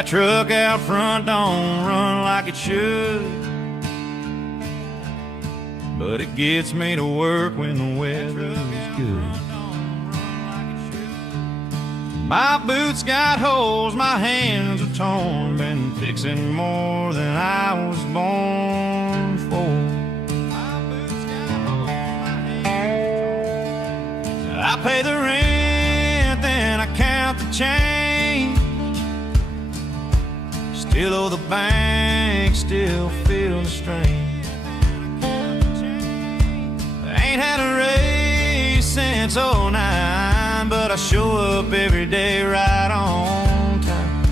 That truck out front don't run like it should, but it gets me to work when the weather's good. My boots got holes, my hands are torn, been fixing more than I was born for. I pay the rent, then I count the change. Still owe the bank, still feel the strain. I ain't had a raise since '09, but I show up every day right on time.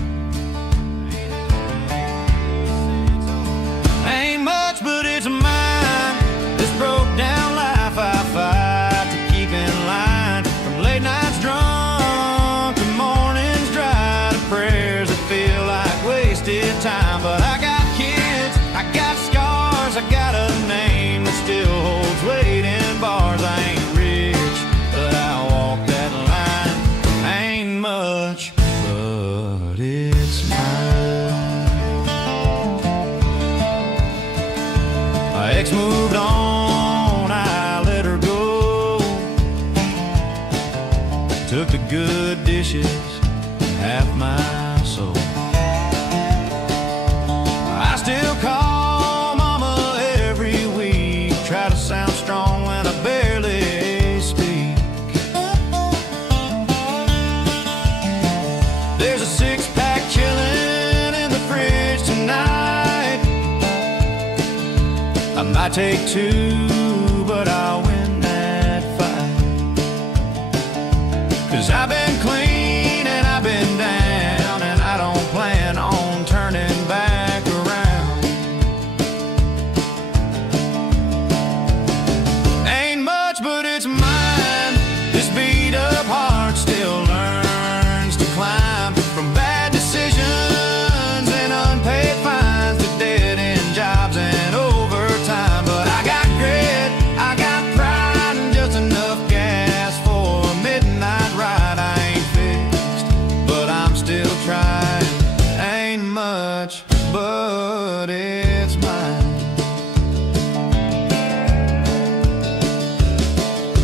Ain't much, but it's mine. This broke down life I fight to keep in line. From late nights drunk to mornings dry to prayers that feel like wasted time. But I got kids, I got scars, I got a name that still holds weight in bars. I ain't rich, but I walk that line. Ain't much, but it's mine. My ex moved on, I let her go. Took the good dishes, half my soul. I still call mama every week, try to sound strong when I barely speak. There's a six-pack chilling in the fridge tonight. I might take two, but I'll win that fight. 'Cause I've been clean and I've been down, and I don't plan on turning back around. Ain't much, but it's mine. This beat up heart still learns to climb. From bad decisions and unpaid fines to dead-end jobs and overtime. But I got grit, I got pride, and just enough gas for a midnight ride. I ain't fixed, but I'm still trying. Ain't much, but it's mine.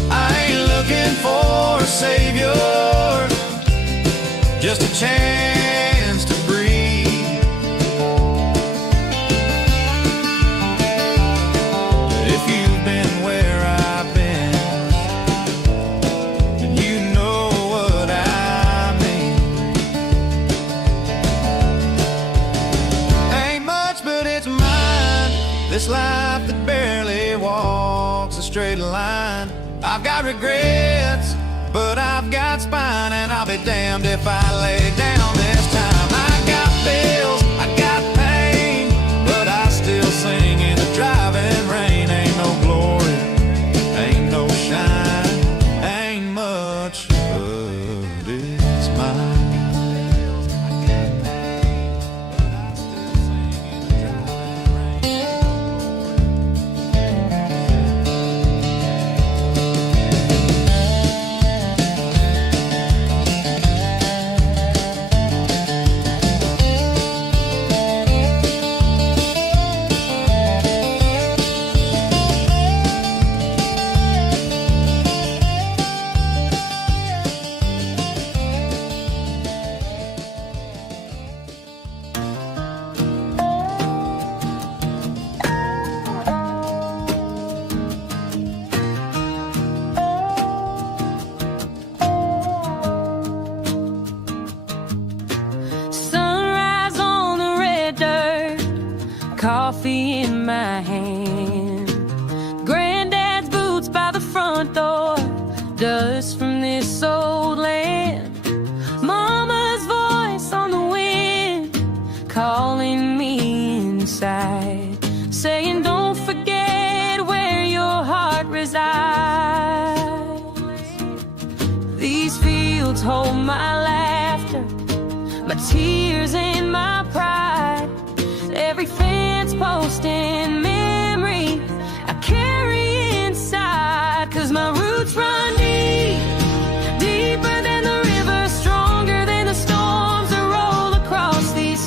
I ain't looking for a savior, just a chance to breathe. If you've been where I've been, then you know what I mean. Ain't much, but it's mine. This life that barely walks a straight line. I've got regrets, but I've got spine, and I'll be damned if I lay down this time. I got bills, I got pain, but I still sing in the driving rain. Ain't no glory, ain't no shine, ain't much, but it's mine. Sunrise on the red dirt, coffee in my hand. Granddad's boots by the front door, dust from this old land. Mama's voice on the wind, calling me inside, saying don't forget where your heart resides. These fields hold my laughter, my tears and my pride. Every fence post and memory I carry inside. 'Cause my roots run deep, deeper than the river, stronger than the storms that roll across these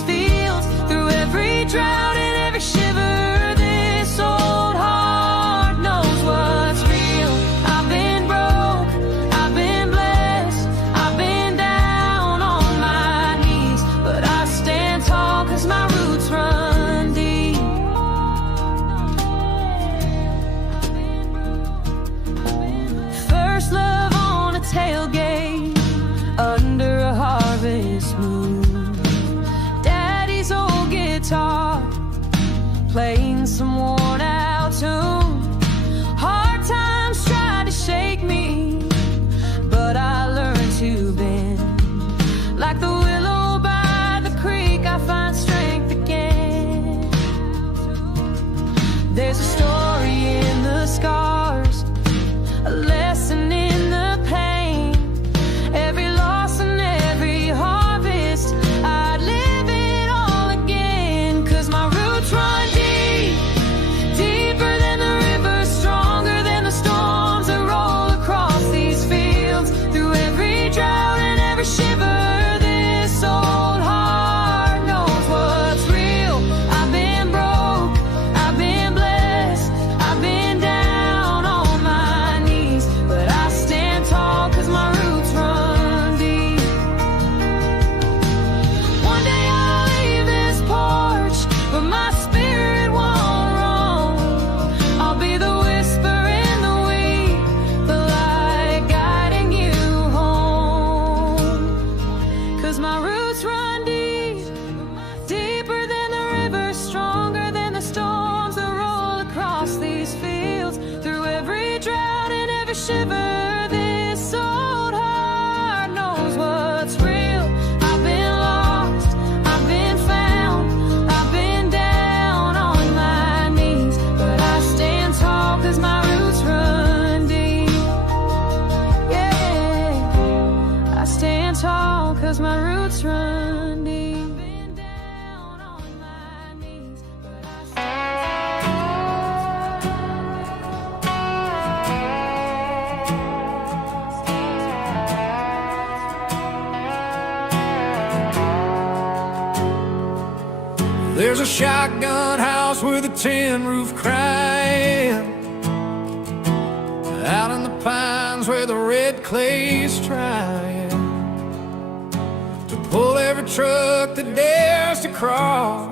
shiver. This old heart knows what's real. I've been lost, I've been found, I've been down on my knees, but I stand tall 'cause my roots run deep. Yeah, I stand tall 'cause my roots run deep. Been down on my knees, but I There's a shotgun house with a tin roof crying, out in the pines where the red clay's trying to pull every truck that dares to cross.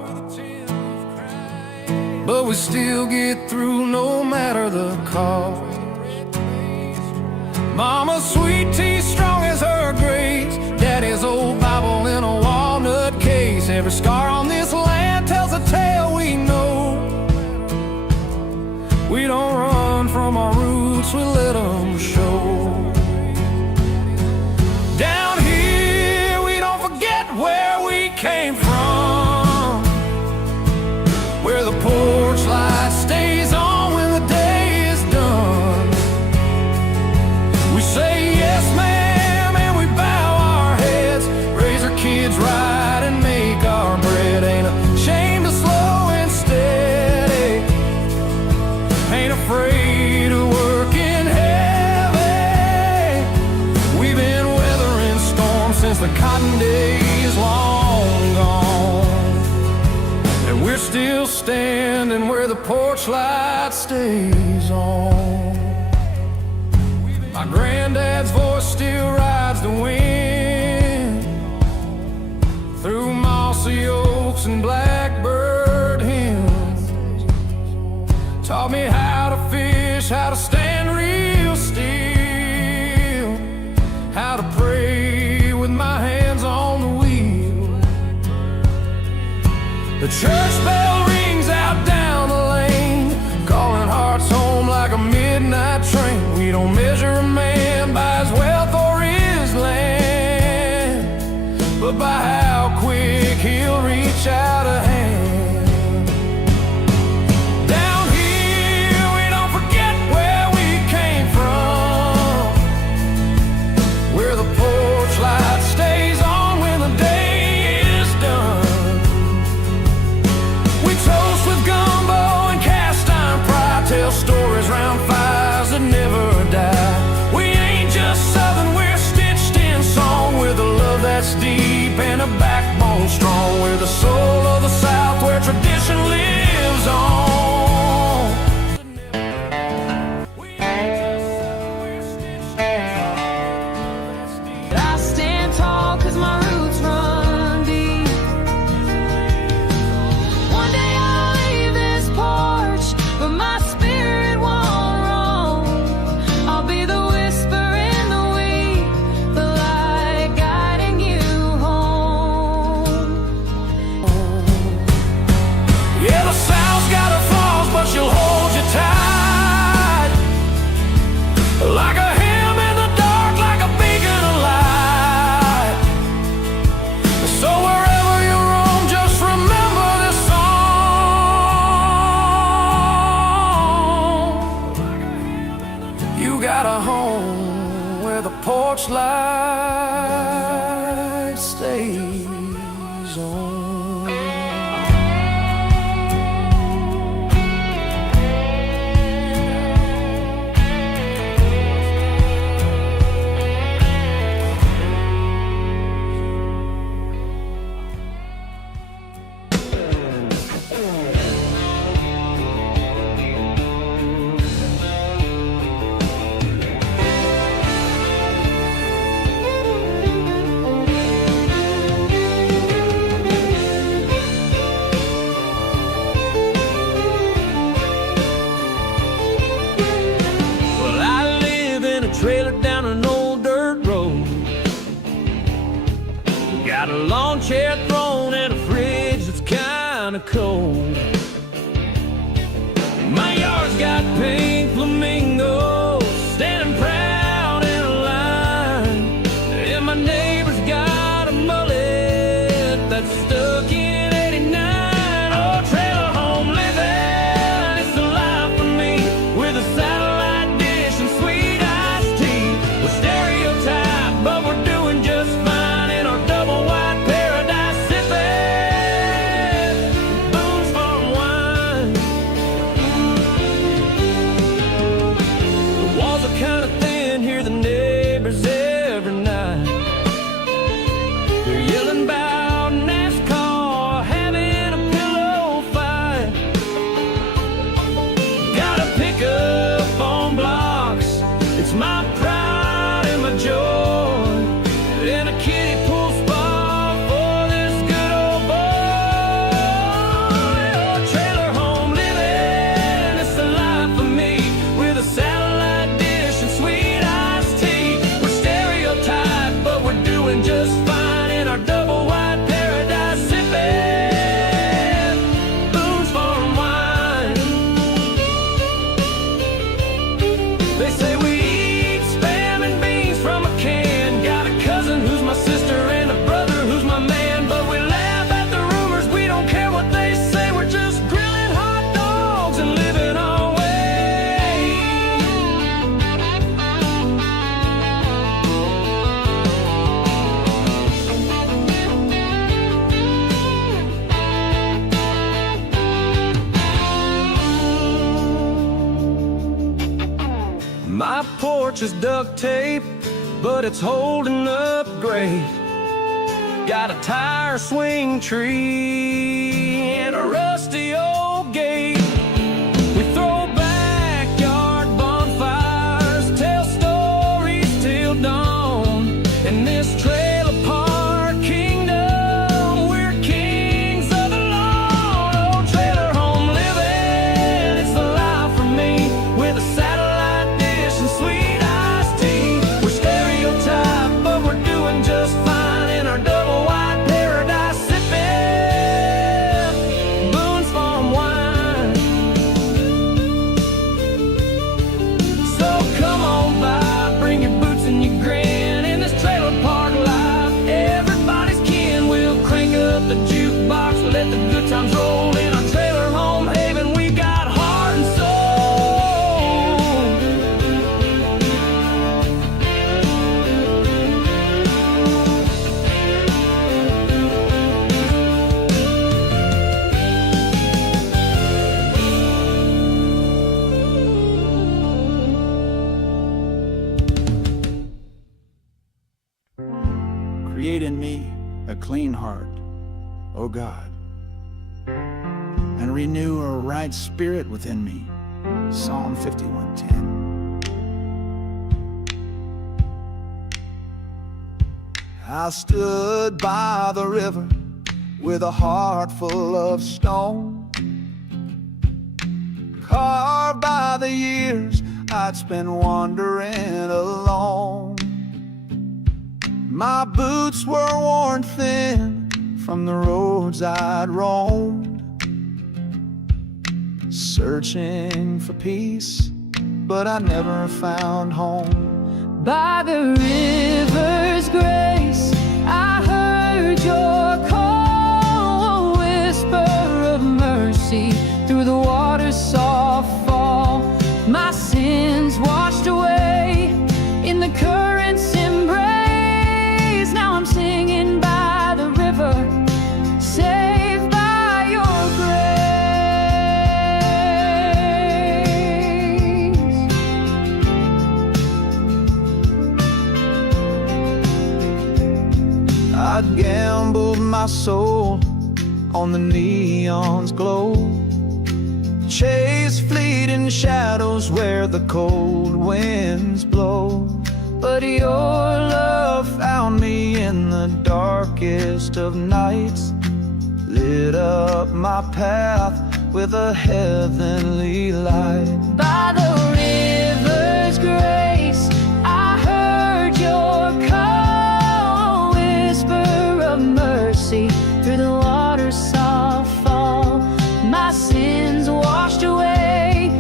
But we still get through no matter the cost. Mama's sweet tea, strong as her grace. Daddy's old Bible in a walnut case. Every scar on this land tells a tale we know. We don't run from our roots, we let them show. Down here we don't forget where we came from, where the porch light stays on when the day is done. We say yes ma'am and we bow our heads, raise our kids right and make our bread. Ain't ashamed to slow and steady, ain't afraid of working heavy. We've been weathering storms since the cotton days long gone, and we're still standing where the porch light stays on. My granddad's voice still rides the wind through mossy oaks and blackbird hymns. Taught me how to fish, how to stand real still, how to pray with my hands on the wheel. The church bell rings out down the lane, calling hearts home like a midnight train. We don't measure a man by his wealth or his land, but by how quick he'll reach out a hand. Down here we don't forget where we came from, where the porch light stays on when the day is done. We toast with gumbo and cast iron pride, tell stories round fires that never die. We ain't just southern, we're stitched in song, with a love that's deep and a backbone strong. We're the soul of the South where tradition lives on. We ain't just southern, we're stitched in song. I stand tall 'cause my roots run deep. One day I'll leave this porch, but my spirit won't roam. I'll be the whisper in the weed, the light guiding you home. Yeah, the South's got her flaws, but she'll hold you tight, like a hymn in the dark, like a beacon of light. So wherever you roam, just remember this song. You got a home where the porch light stays on. Trailer down an old dirt road, got a lawn chair thrown and a fridge that's kinda cold. My yard's got pink flamingos standing pride and my joy, and a kiddie pool spot for this good old boy. Oh, trailer home living, it's the life of me, with a satellite dish and sweet iced tea. We're stereotyped, but we're doing just fine in our double wide paradise, sipping Boone's Farm wine. They say we eat spam and beans from a can. Got a cousin who's my sister and a brother who's my man, but we laugh at the rumors, we don't care what they say. We're just grilling hot dogs and living our way. My porch is duct tape, but it's holding up great. Got a tire swing tree and a rusty old gate. We throw backyard bonfires, tell stories till dawn. In this trailer park kingdom, we're kings of the lawn. Oh, trailer home living, it's the life for me, with a satellite dish and sweet iced tea. We're stereotyped, but we're doing just fine in our double wide paradise, sipping Boone's Farm wine. So come on by, bring your boots and your grin. In this trailer park life, everybody's kin. We'll crank up the jukebox, let the good times roll. In our trailer home haven, we got heart and Create in me a clean heart, O God, and renew a right spirit within me. Psalm 51:10. I stood by the river with a heart full of stone, carved by the years I'd spent wandering alone. My boots were worn thin from the roads I'd roamed, searching for peace, but I never found home. By the river's grace, I heard your call, a whisper of mercy through the water's soft fall. My sins washed away in the current's embrace. Now I'm singing by the river, saved by your grace. I'd gambled my soul on the neon's glow, chase fleeting shadows where the cold winds blow. But your love found me in the darkest of nights, lit up my path with a heavenly light. By the river's grace, I heard your call, a whisper of mercy through the water's soft fall. My sins washed away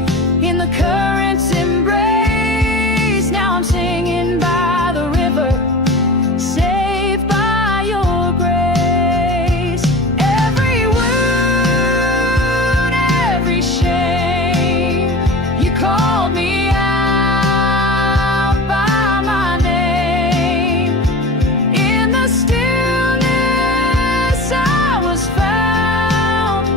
in the current's embrace. Now I'm singing by the river, saved by your grace. Every wound, every shame, you called me out by my name. In the stillness I was found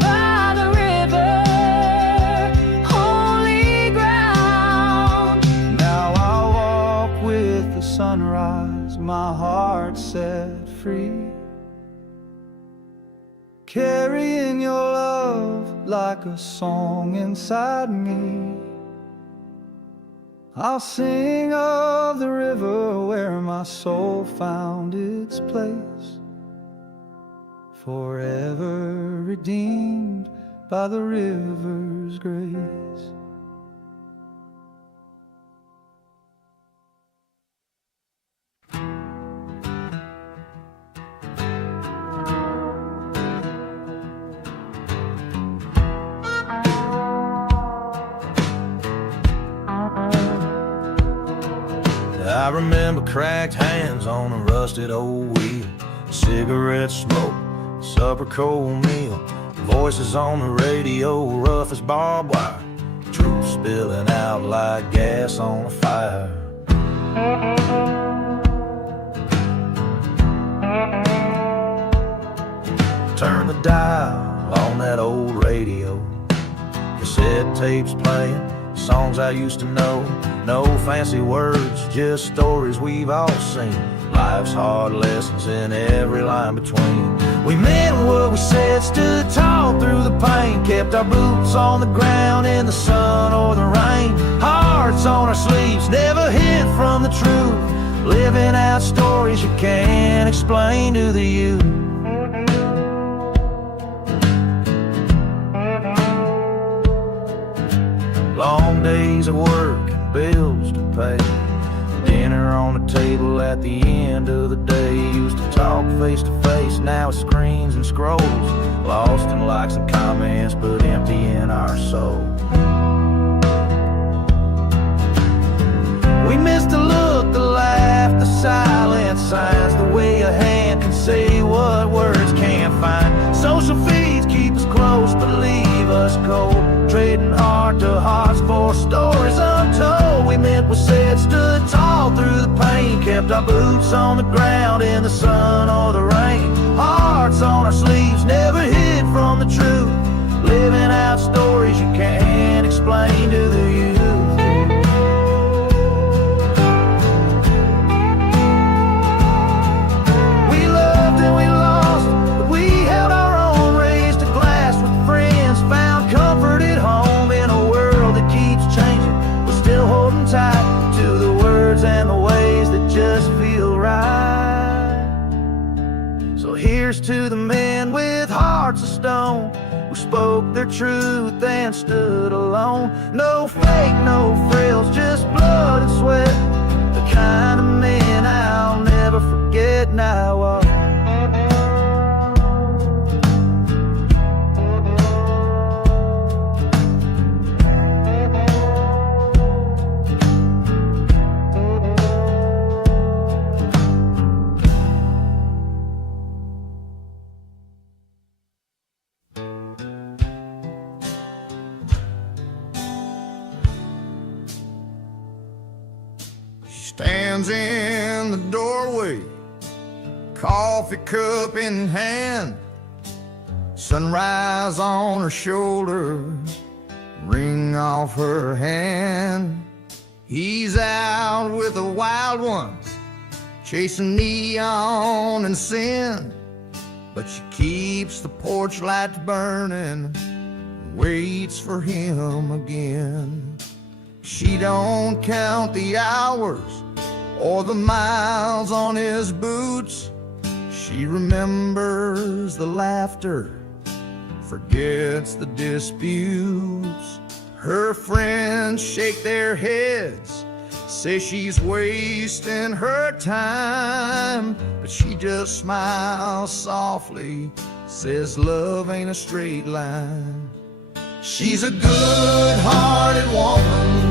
by the river, holy ground. Now I walk with the sunrise, my heart set free, carrying your love like a song inside me. I'll sing of the river where my soul found its place, forever redeemed by the river's grace. I remember cracked hands on a rusted old wheel, cigarette smoke, supper cold meal, voices on the radio rough as barbed wire, truth spilling out like gas on a fire. Turn the dial on that old radio, cassette tapes playing songs I used to know. No fancy words, just stories we've all seen. Life's hard lessons in every line between. We meant what we said, stood tall through the pain, kept our boots on the ground in the sun or the rain. Hearts on our sleeves, never hid from the truth, living out stories you can't explain to the youth. Long days at work and bills to pay, dinner on the table at the end of the day. Used to talk face to face, now it's screens and scrolls, lost in likes and comments but empty in our soul. We missed the look, the laugh, the silent signs, the way a hand can say what words can't find. Social feeds keep us close but leave us cold, trading heart to hearts for stories untold. We meant we said, stood tall through the pain, kept our boots on the ground in the sun or the rain. Hearts on our sleeves, never hid from the truth, living out stories you can't explain to the youth. We loved and we lost, but we held our own, raised a glass with friends, found comfort at home in a world that keeps changing. We're still holding tight to the words and the ways that just feel right. So here's to the men with hearts of stone who spoke their truth and stood alone. No fake, no frills, just blood and sweat, the kind of men I'll never forget now. Stands in the doorway, coffee cup in hand, sunrise on her shoulder, ring off her hand. He's out with the wild ones, chasing neon and sin, but she keeps the porch lights burning, waits for him again. She don't count the hours or the miles on his boots. She remembers the laughter, forgets the disputes. Her friends shake their heads, say she's wasting her time, but she just smiles softly, says love ain't a straight line. She's a good-hearted woman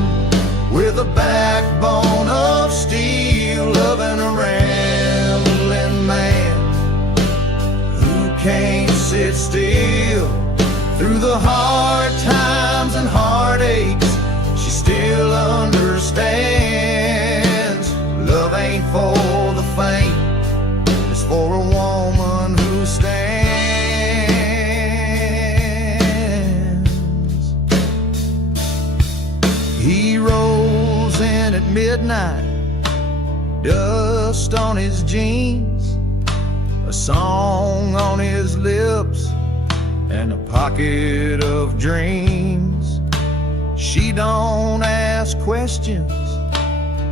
with a backbone of steel, loving a rambling man who can't sit still. Through the hard times and heartaches, she still understands. Love ain't for the faint, it's for a woman who stands. He rolls in at midnight, dust on his jeans, a song on his lips, and a pocket of dreams. She don't ask questions,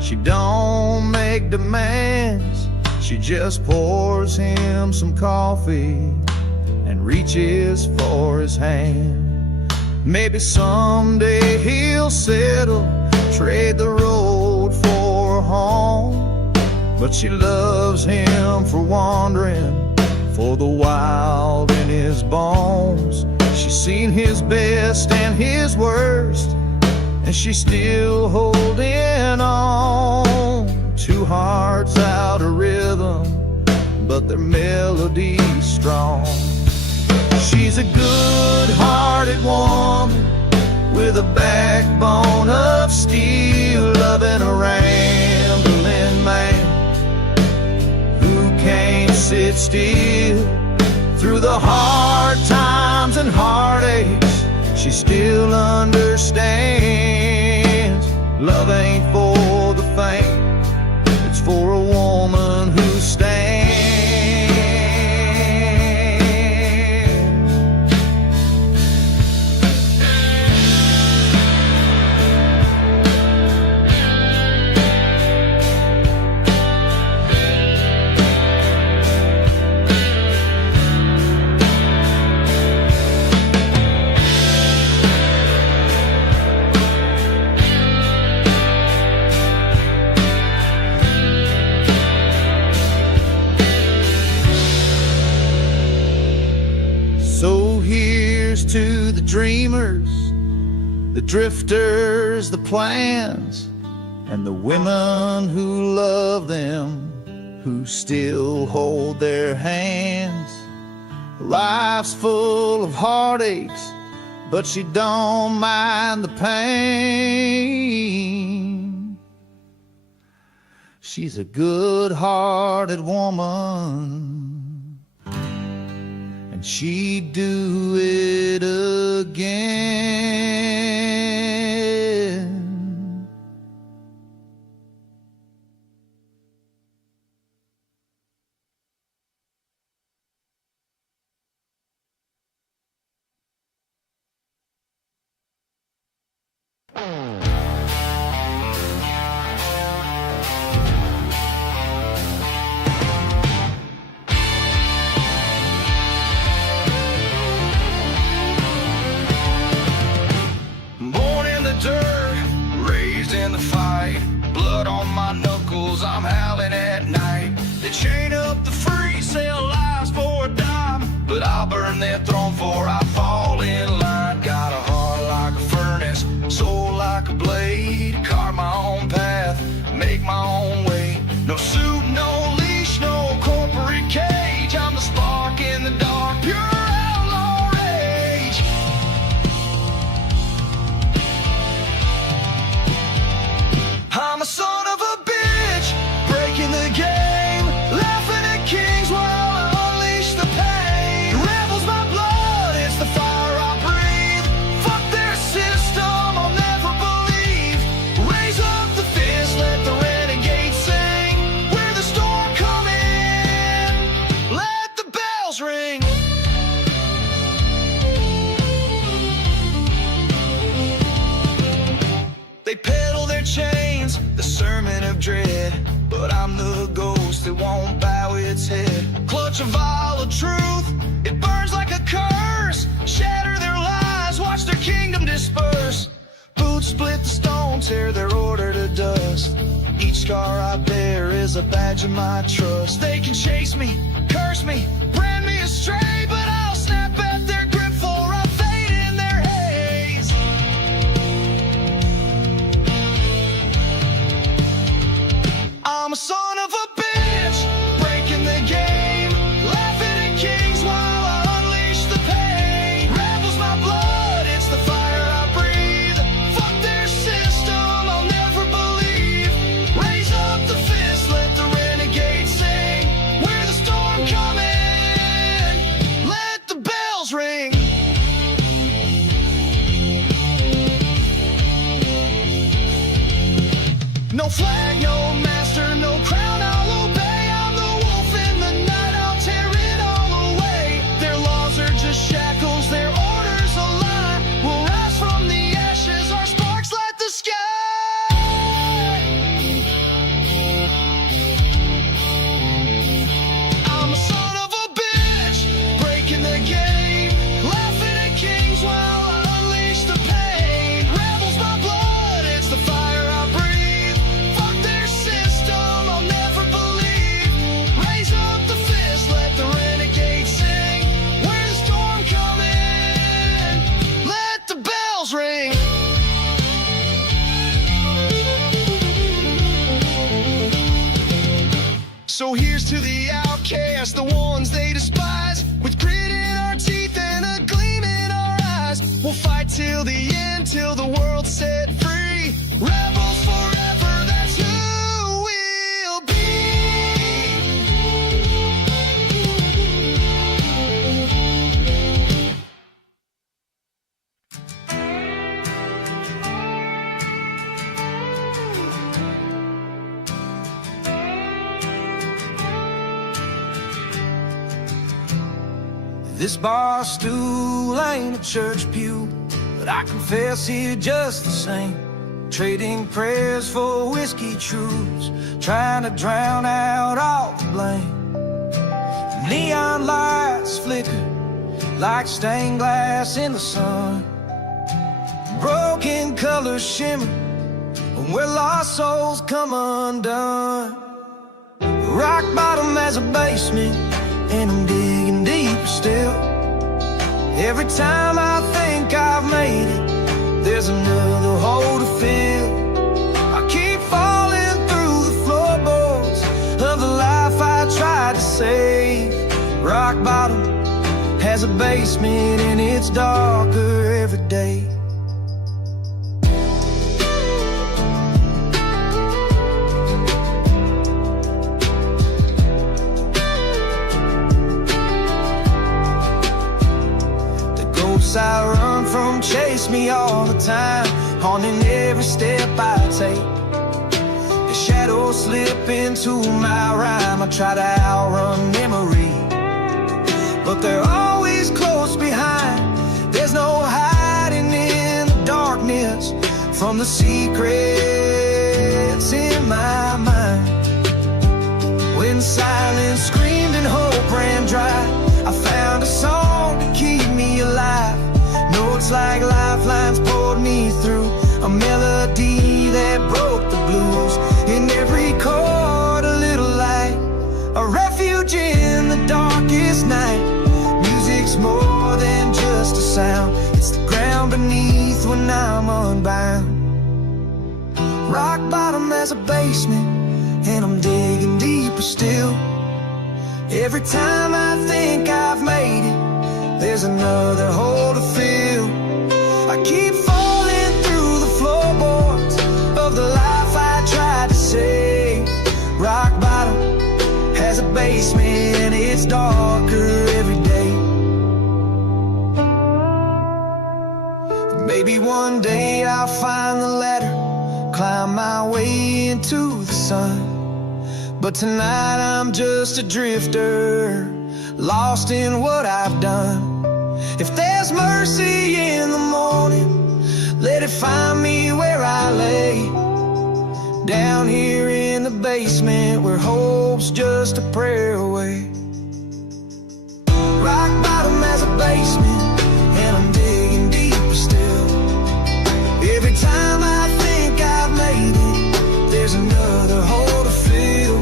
She don't make demands, she just pours him some coffee and reaches for his hand. Maybe someday he'll settle, trade the road for a home, but she loves him for wandering, for the wild in his bones. She's seen his best and his worst, and she's still holding on. Two hearts out of rhythm, but their melody's strong. She's a good-hearted woman with a backbone of steel, loving a rambling man who can't sit still. Through the hard times and heartaches, she still understands. Love ain't for the faint, it's for a woman who stands. So here's to the dreamers, the drifters, the plans, and the women who love them, who still hold their hands. Life's full of heartaches, but she don't mind the pain. She's a good-hearted woman, and she'd do it again. Born in the dirt, raised in the fight, blood on my knuckles, I'm howling at night. They chain up the free, sell lives for a dime, but I'll burn their throne for I fall in line. Got a heart like a furnace, soul like a blade, carve my own path, make my own way. No suit, no leash, no corporate cage, I'm the spark in the dark, pure outlaw rage. I'm a son of a bitch, breaking the game, laughing at kings while I unleash the pain. Rebels my blood, it's the fire I breathe. Fuck their system, I'll never believe. Raise up the fist, let the renegade sing. We're the storm coming, let the bells ring. They peddle their chains, the sermon of dread, but I'm the ghost that won't bow its head. Clutch a vial of truth, it burns like a curse. Shatter their lies, watch their kingdom disperse. Boots split the stone, tear their order to dust. Each scar I bear is a badge of my trust. They can chase me, curse me, brand me astray, but I'll snap at their grip for I fade in their haze. I'm a son of a bitch, breaking the game, laughing at kings while I unleash the pain. Rebels my blood, it's the fire I breathe. Fuck their system, I'll never believe. Raise up the fist, let the renegade sing. We're the storm coming, let the bells ring. No flag, no master, no crown, I'll obey. I'm the wolf in the night, I'll tear it all away. Their laws are just shackles, their orders a lie. We'll rise from the ashes, our sparks light the sky. So here's to the outcasts, the ones they despise. With grit in our teeth and a gleam in our eyes, we'll fight till the end, till the world's set free. Rebels forever, that's who we'll be. This bar stool ain't a church pew, but I confess here just the same. Trading prayers for whiskey truths, trying to drown out all the blame. Neon lights flicker like stained glass in the sun. Broken colors shimmer where lost souls come undone. Rock bottom as a basement, and I'm digging deep still. Every time I think I've made it, there's another hole to fill. I keep falling through the floorboards of the life I tried to save. Rock bottom has a basement, and it's darker every day. I run from chase me all the time, haunting every step I take. The shadows slip into my rhyme, I try to outrun memory, but they're always close behind. There's no hiding in the darkness from the secrets in my mind. When silence screamed and hope ran dry, I found a song to keep me alive. Notes like lifelines poured me through, a melody that broke the blues. In every chord a little light, a refuge in the darkest night. Music's more than just a sound, it's the ground beneath when I'm unbound. Rock bottom as a basement, and I'm digging deeper still. Every time I think I've made it, there's another hole to fill. I keep falling through the floorboards of the life I tried to save. Rock bottom has a basement, and it's darker every day. Maybe one day I'll find the ladder, climb my way into the sun. But tonight I'm just a drifter, lost in what I've done. If there's mercy in the morning, let it find me where I lay. Down here in the basement, where hope's just a prayer away. Rock bottom has a basement, and I'm digging deeper still. Every time I think I've made it, there's another hole to fill.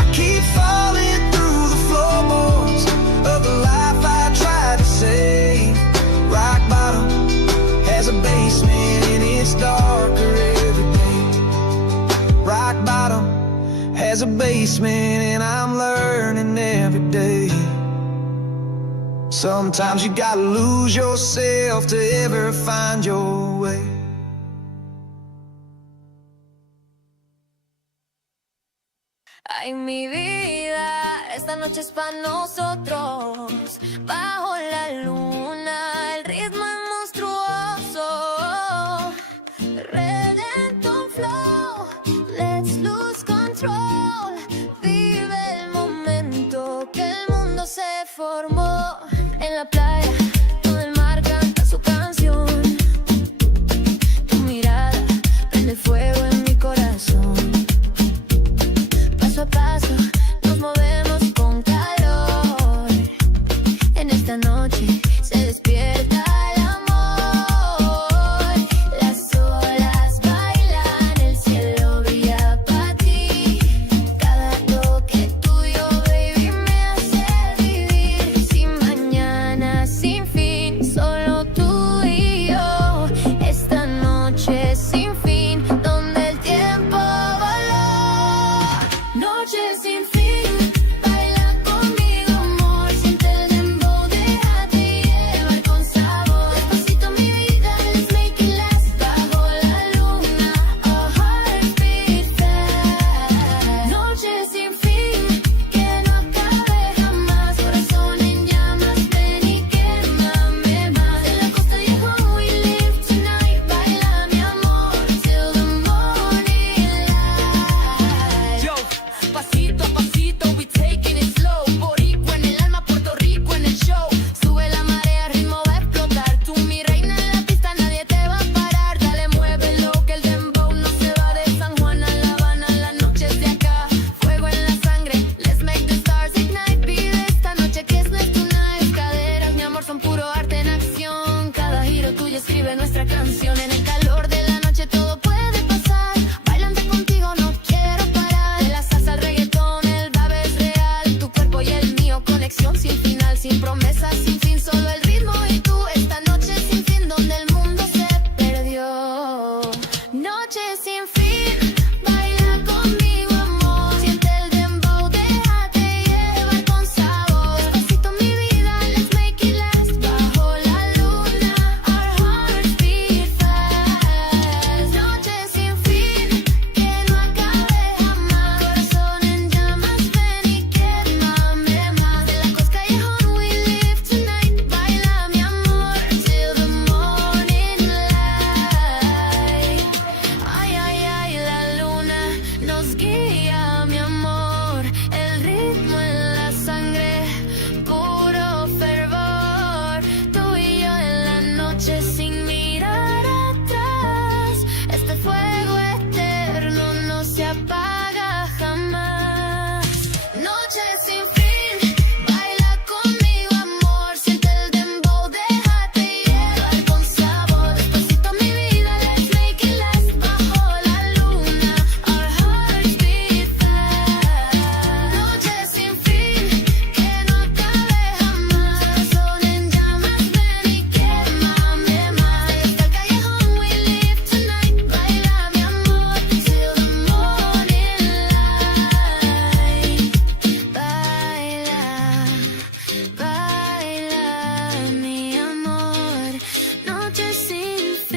I keep falling through the floorboards of the life I tried to save. Rock bottom has a basement, and it's darker every day. Rock bottom has a basement, and I'm learning every day. Sometimes you gotta lose yourself to ever find your way. Ay, mi vida, esta noche es pa' nosotros. Bajo la luna, el ritmo es monstruoso. Redemption flow, let's lose control. Vive el momento que el mundo se formó. En la playa, todo el mar canta su canción. Tu mirada prende fuego en mi corazón. Paso a paso nos movemos con calor. En esta noche se despierta el amor. Las olas bailan, el cielo brilla para ti. Cada toque tuyo, baby, me hace vivir. Sin mañana, sin fin. nos guía, mi amor, el ritmo en la sangre, puro fervor, tú y yo en la noche sin mirar atrás, este fuego eterno no se apaga jamás. Noche sin fin, baila conmigo amor, siente el dembow, déjate llevar con sabor, despacito mi vida, let's make it last, bajo la luna, our hearts beat fast. Noche sin fin, que no acabe jamás, son en llamas, ven y quémame más, hasta el callejón we live tonight, baila mi amor, till the morning light. Baila, mi amor, noche sin fin.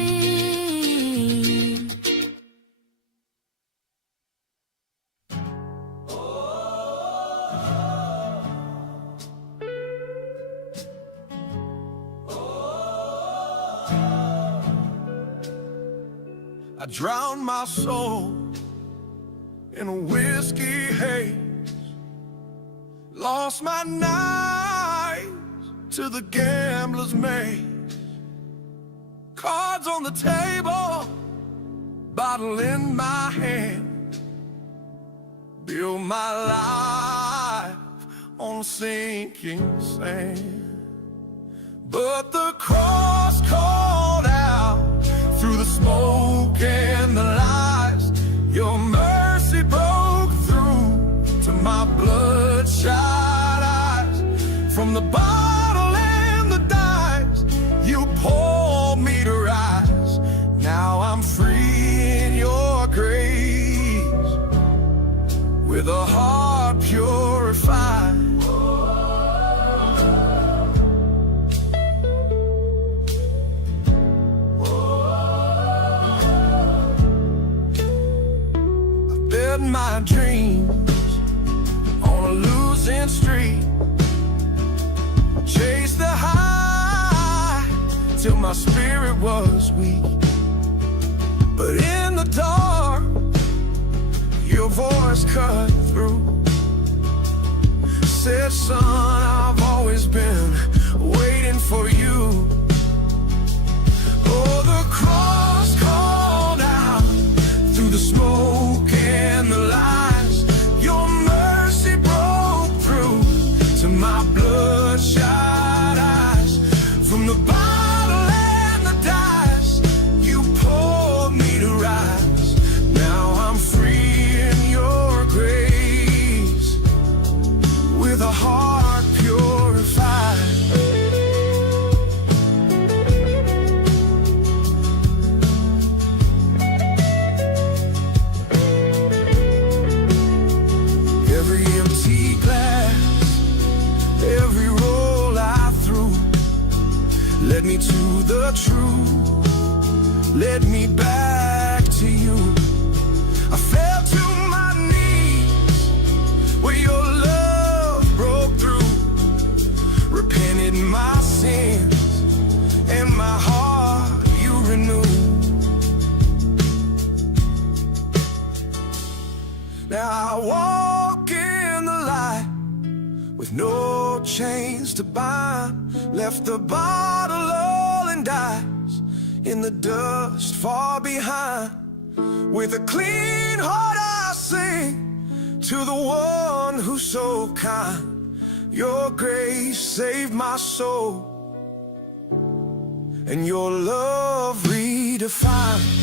I drowned my soul in a whiskey haze, lost my nights to the gambler's maze, cards on the table, bottle in my hand, build my life on sinking sand. But the cross called out through the smoke and the lies. Your mercy broke through to my bloodshot eyes. From the bottle and the dice, you pulled me to rise. Now I'm free in your grace, with a heart purified. My dreams on a losing street, chased the high till my spirit was weak. But in the dark, your voice cut through, said, son, I've always been waiting for you. Oh, the cross called out through the smoke and the lies. Your mercy broke through to my bloodshot eyes. From the bottle and the dice, you pulled me to rise. Now I'm free in your grace, with a heart purified. Every empty glass, every roll I threw, led me to the truth, led me back to you. I fell to my knees where your love broke through, repented my sins, and my heart you renewed. Now I walk in the light with no chains to bind, left the bottle all and dies in the dust far behind. With a clean heart I sing to the one who's so kind. Your grace saved my soul, and your love redefined.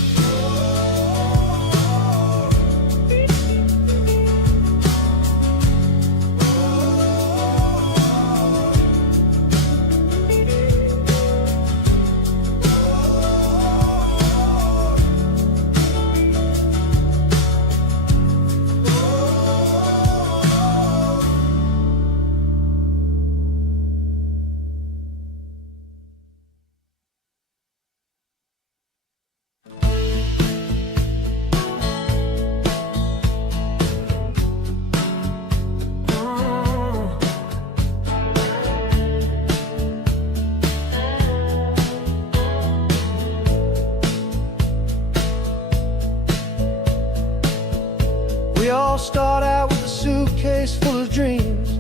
We all start out with a suitcase full of dreams,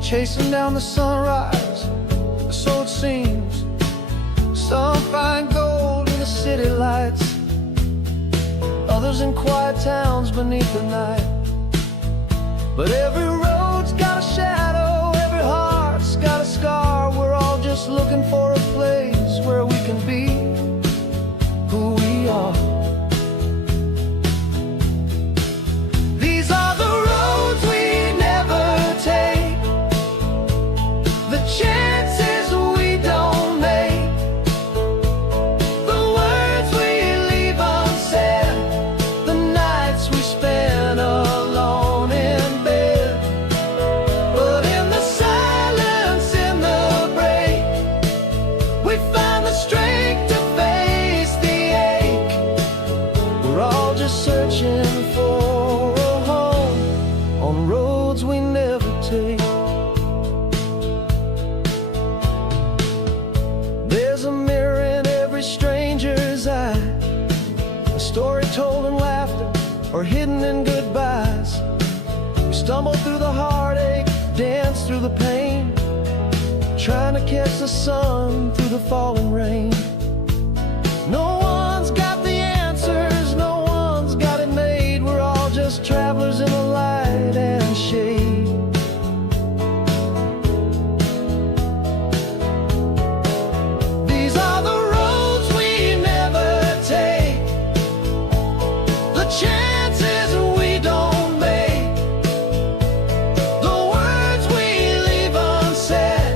chasing down the sunrise, so it seems. Some find gold in the city lights, others in quiet towns beneath the night. But every road's got a shadow, every heart's got a scar. We're all just looking for a place where we can be who we are. These are the roads we never take, the chances we don't make, the words we leave unsaid, the nights we spend alone in bed. But in the silence, in the break, we find the strength to face the ache. We're all just searching for a home on roads we never take. There's a mirror in every stranger's eye, a story told in laughter or hidden in goodbyes. We stumble through the heartache, dance through the pain, trying to catch the sun through the falling rain. No one's got the answers, no one's got it made. We're all just travelers in the light and shade. These are the roads we never take, the chances we don't make, the words we leave unsaid,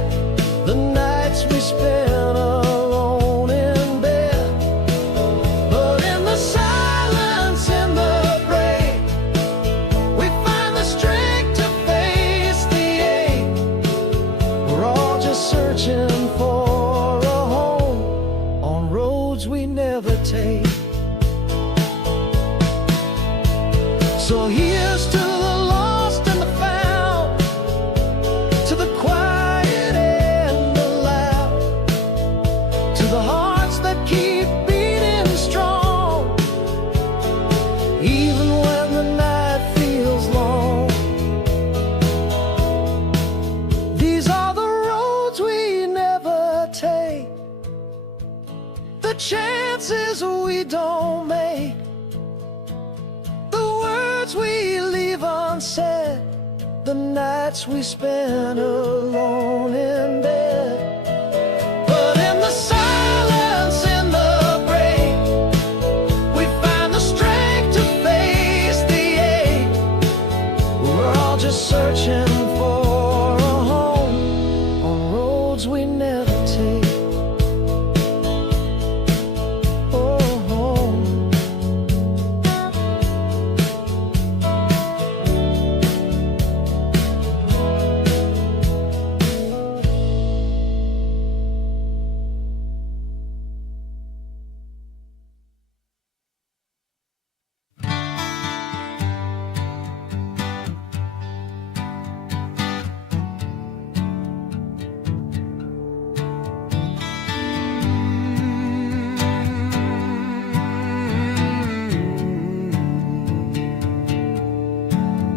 the nights we spend alone in bed. But in the silence, in the break, we find the strength to face the ache. We're all just searching for a home on roads we never take. So here's to the lost and the found, to the quiet and the loud, to the hearts that keep beating strong, even when the night feels long. These are the roads we never take, the chances we don't make, the words we leave unsaid, the nights we spend alone in bed. But in the silence, in the break, we find the strength to face the ache. We're all just searching for a home on roads we never take. Oh, home.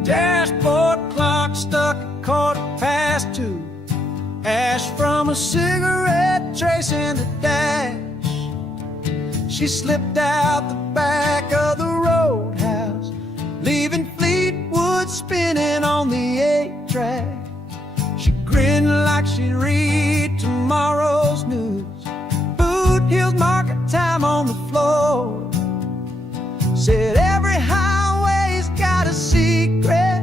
Dashboard clock stuck at 2:15. Ash from a cigarette tracing the dash. She slipped out the back of the roadhouse, leaving Fleetwood spinning on the 8-track. She grinned like she'd read tomorrow's news. Boot heels market time on the floor. Said every highway's got a secret,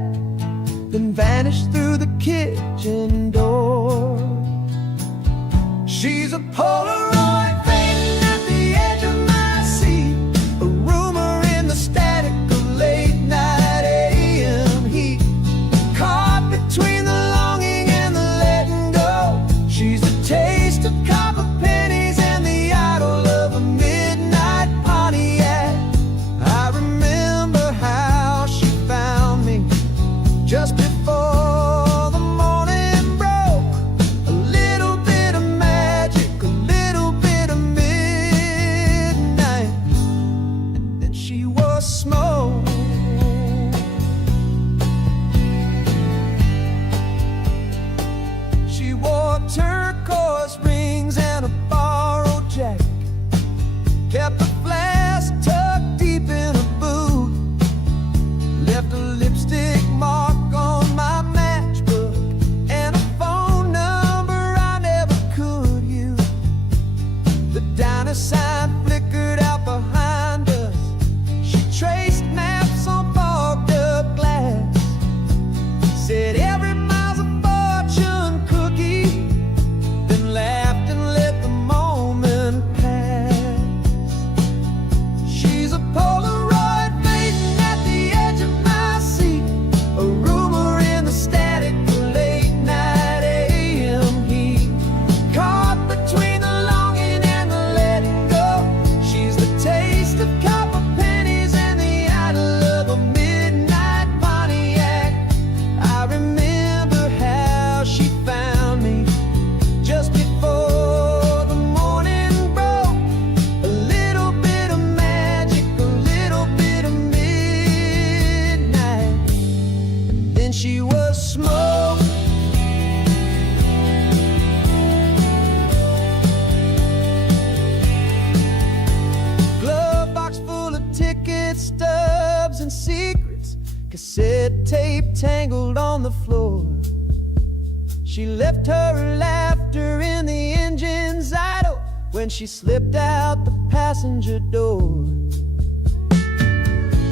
then vanished through the kitchen door. She's a Polaroid fading at the edge of my seat, a rumor in the static of late night AM heat, caught between the longing and the letting go. She's the taste of copper pennies and the idol of a midnight Pontiac. I remember how she found me just before the morning broke. A little bit of magic, a little bit of midnight, and then she was smoke. left a lipstick mark on my matchbook and a phone number I never could use. The diner sign flickered out behind us. She traced maps on fogged up glass. Said every mile's a fortune cookie. Then laughed and let the moment pass. She's a Polaroid fading at the edge of my seat, a rumor in the static of late night AM heat. Caught between the longing and the letting go. She's the taste of copper pennies and the idol of a midnight Pontiac. I remember how she found me just before the morning broke. A little bit of magic, a little bit of midnight, and then she was smoke. Glove box full of tickets, stubs, and secrets. Cassette tape tangled on the floor. She left her laughter in the engine's idle when she slipped out the passenger door.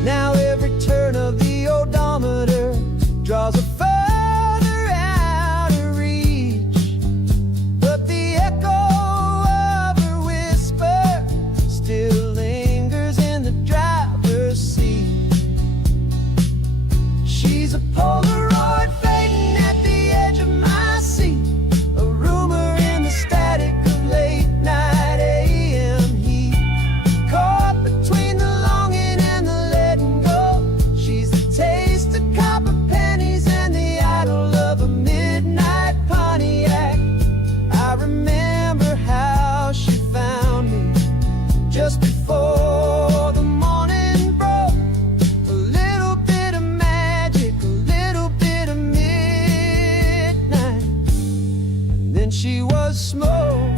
Now every turn of the odometer draws a further out of reach, but the echo of her whisper still lingers in the driver's seat. She's a Polaroid fading at the edge of my seat, a rumor in the static of late night AM heat. Caught between the longing and the letting go. She's the taste of copper pennies and the idol of a midnight Pontiac. I remember how she found me just before the morning broke. A little bit of magic, a little bit of midnight, and then she was smoke.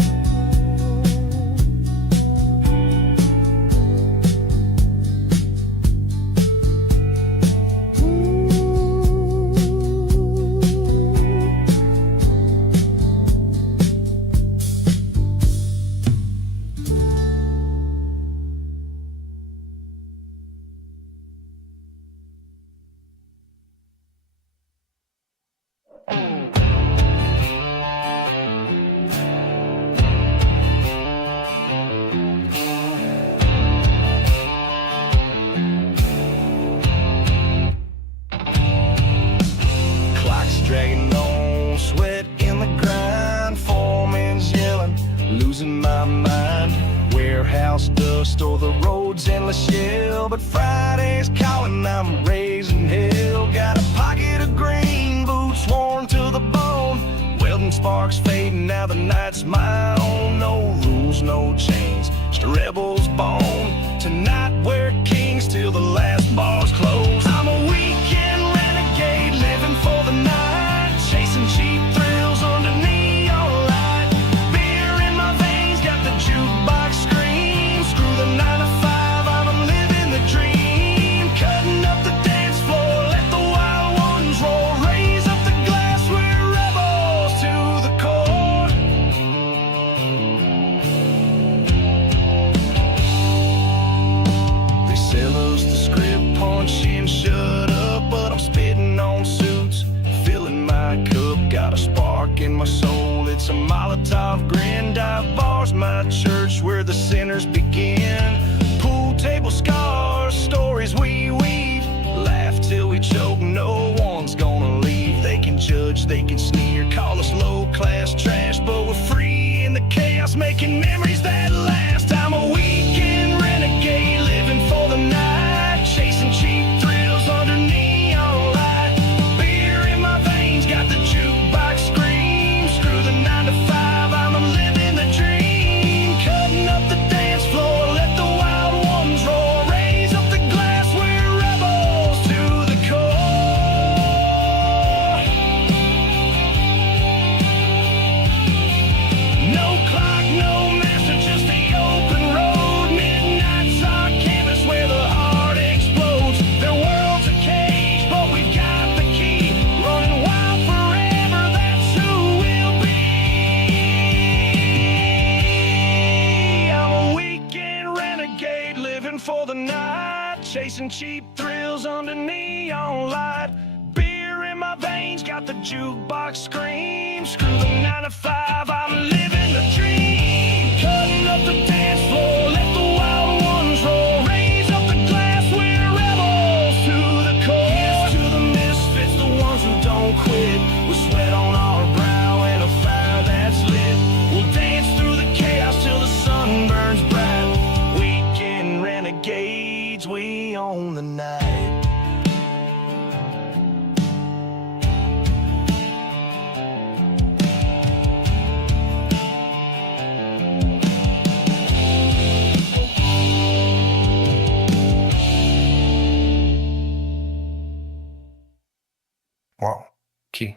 Clock's dragging on, sweat in the grind, foreman's yelling, losing my mind. Warehouse dust or the road's endless yell, but Friday's calling, I'm raising hell. Got a pocket of green, boots worn to the bone, welding sparks fading, now the night's my own. No rules, no chains, just a rebel's bone. Tonight we're kings till the last bar's closed. I'm a weekend renegade, living for the night, chasing cheap thrills under neon light. Beer in my veins, got the jukebox scream. Screw the 9 to 5, I'm living the dream. Cutting up the dance floor, let the wild ones roll. Raise up the glass, we're rebels to the core. They sell us the script, punch in, shut up, but I'm spitting on suits, filling my cup. Got a spark in my soul, it's a Molotov grin. Dive bars, my church, where the sinners begin. Pool table scars, stories we weave. Laugh till we choke, no one's gonna leave. They can judge, they can sneer, call us low-class trash, but we're free in the chaos, making memories that last. I'm a weekend renegade, living for the night, chasing cheap thrills under neon light. Beer in my veins, got the jukebox scream. Screw the 9 to 5, I'm living the dream. Cutting up the dance floor, let the wild ones roar. Raise up the glass, we're rebels to the core. cheap thrills under neon light. Beer in my veins, got the jukebox scream. Screw the 9 to 5, I'm living the dream. Cutting up the dance floor, let the wild ones roll. Raise up the glass, we're rebels to the core. Here's to the misfits, the ones who don't quit. With sweat on our brow and a fire that's lit. We'll dance through the chaos till the sun burns bright. Weekend renegades, we own the night. Wow, key.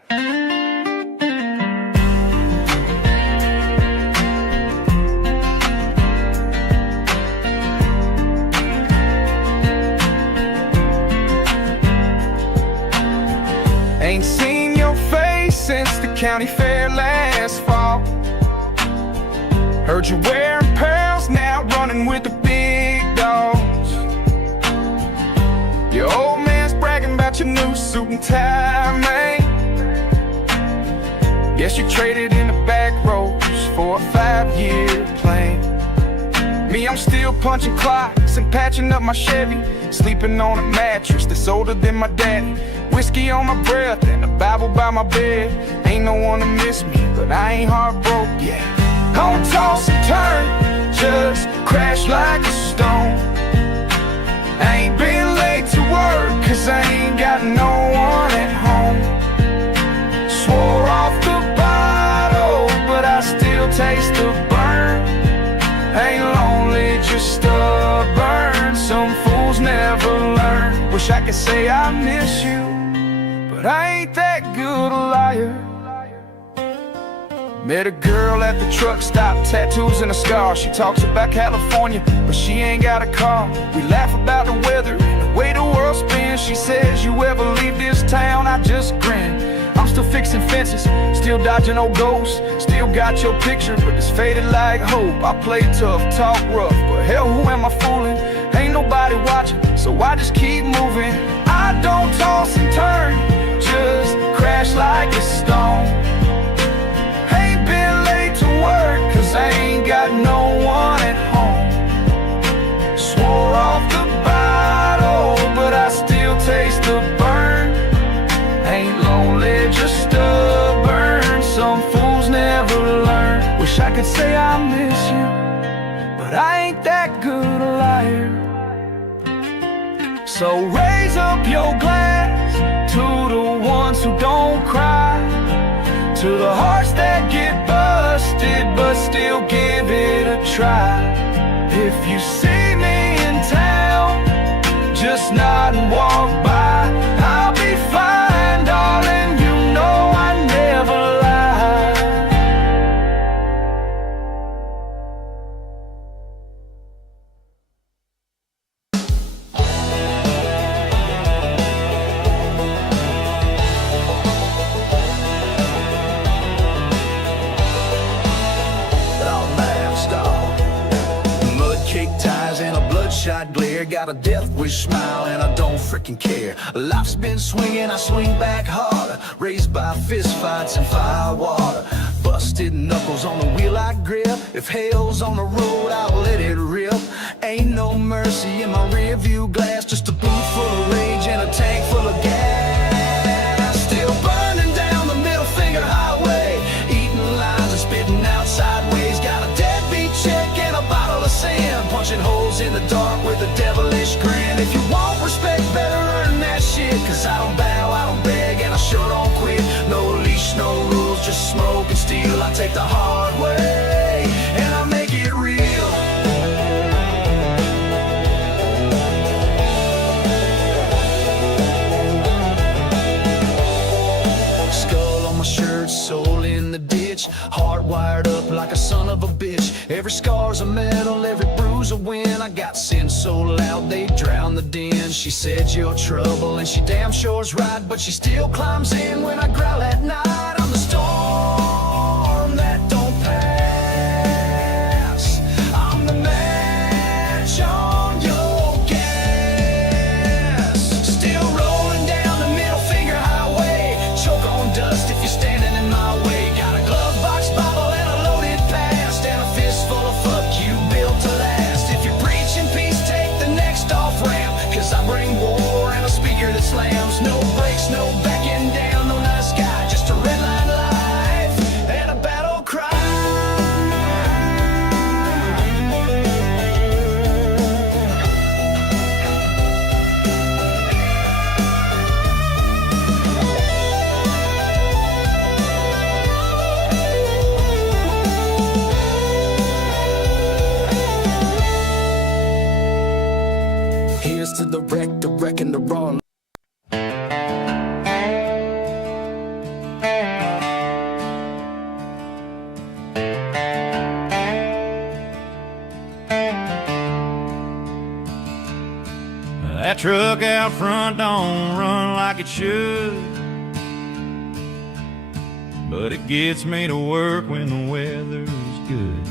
Ain't seen your face since the county fair last fall. Heard you wearing pearls, now running with the big dogs. Your old man's bragging about your new suit and tie, man. Guess you traded in the back rows for a 5-year plan. Me, I'm still punching clocks and patching up my Chevy, sleeping on a mattress that's older than my daddy. Whiskey on my breath and a Bible by my bed. Ain't no one to miss me, but I ain't heartbroken yet. Don't toss and turn, just crash like a stone. I ain't been late to work, cause I ain't got no one at home. Swore off the bottle, but I still taste the burn. Ain't lonely, just stubborn. Some fools never learn. Wish I could say I miss you, but I ain't that good a liar. Met a girl at the truck stop, tattoos and a scar. She talks about California, but she ain't got a car. We laugh about the weather and the way the world spins. She says, you ever leave this town? I just grin. I'm still fixing fences, still dodging old ghosts. Still got your picture, but it's faded like hope. I play tough, talk rough, but hell, who am I fooling? Ain't nobody watching, so I just keep moving. I don't toss and turn, just crash like a stone. Ain't been late to work, cause I ain't got no one at home. Swore off the bottle, but I still taste the burn. Ain't lonely, just stubborn. Some fools never learn. Wish I could say I miss you, but I ain't that good a liar. So raise up your glass to the ones who don't cry, to the hearts that get busted but still give it a try. If you see me in town, just nod and walk by. I'll be fine, darling, you know I never lie. Bloodshot glare, got a death wish smile, and I don't freaking care. Life's been swinging, I swing back harder. Raised by fist fights and fire water. Busted knuckles on the wheel I grip. If hell's on the road, I'll let it rip. Ain't no mercy in my rear view glass, just a boot full of rage and a tank full of gas. Still burning down the middle finger highway, eating lines and spitting out sideways. Got a deadbeat check and a bottle of sand, punching holes in the dark with a devilish grin. If you want respect, better earn that shit, cause I don't bow, I don't beg, and I sure don't quit. No leash, no rules, just smoke and steal. I take the hard way, and I make it real. Skull on my shirt, soul in the ditch, heart wired up like a son of a bitch. Every scar's a medal, every bruise a win. I got sin so loud they drown the din. She said you're trouble and she damn sure's right, but she still climbs in when I growl at night. I'm the storm that don't pass, I'm the match on your gas. Here's to the wreck and the raw. That truck out front don't run like it should, but it gets me to work when the weather's good.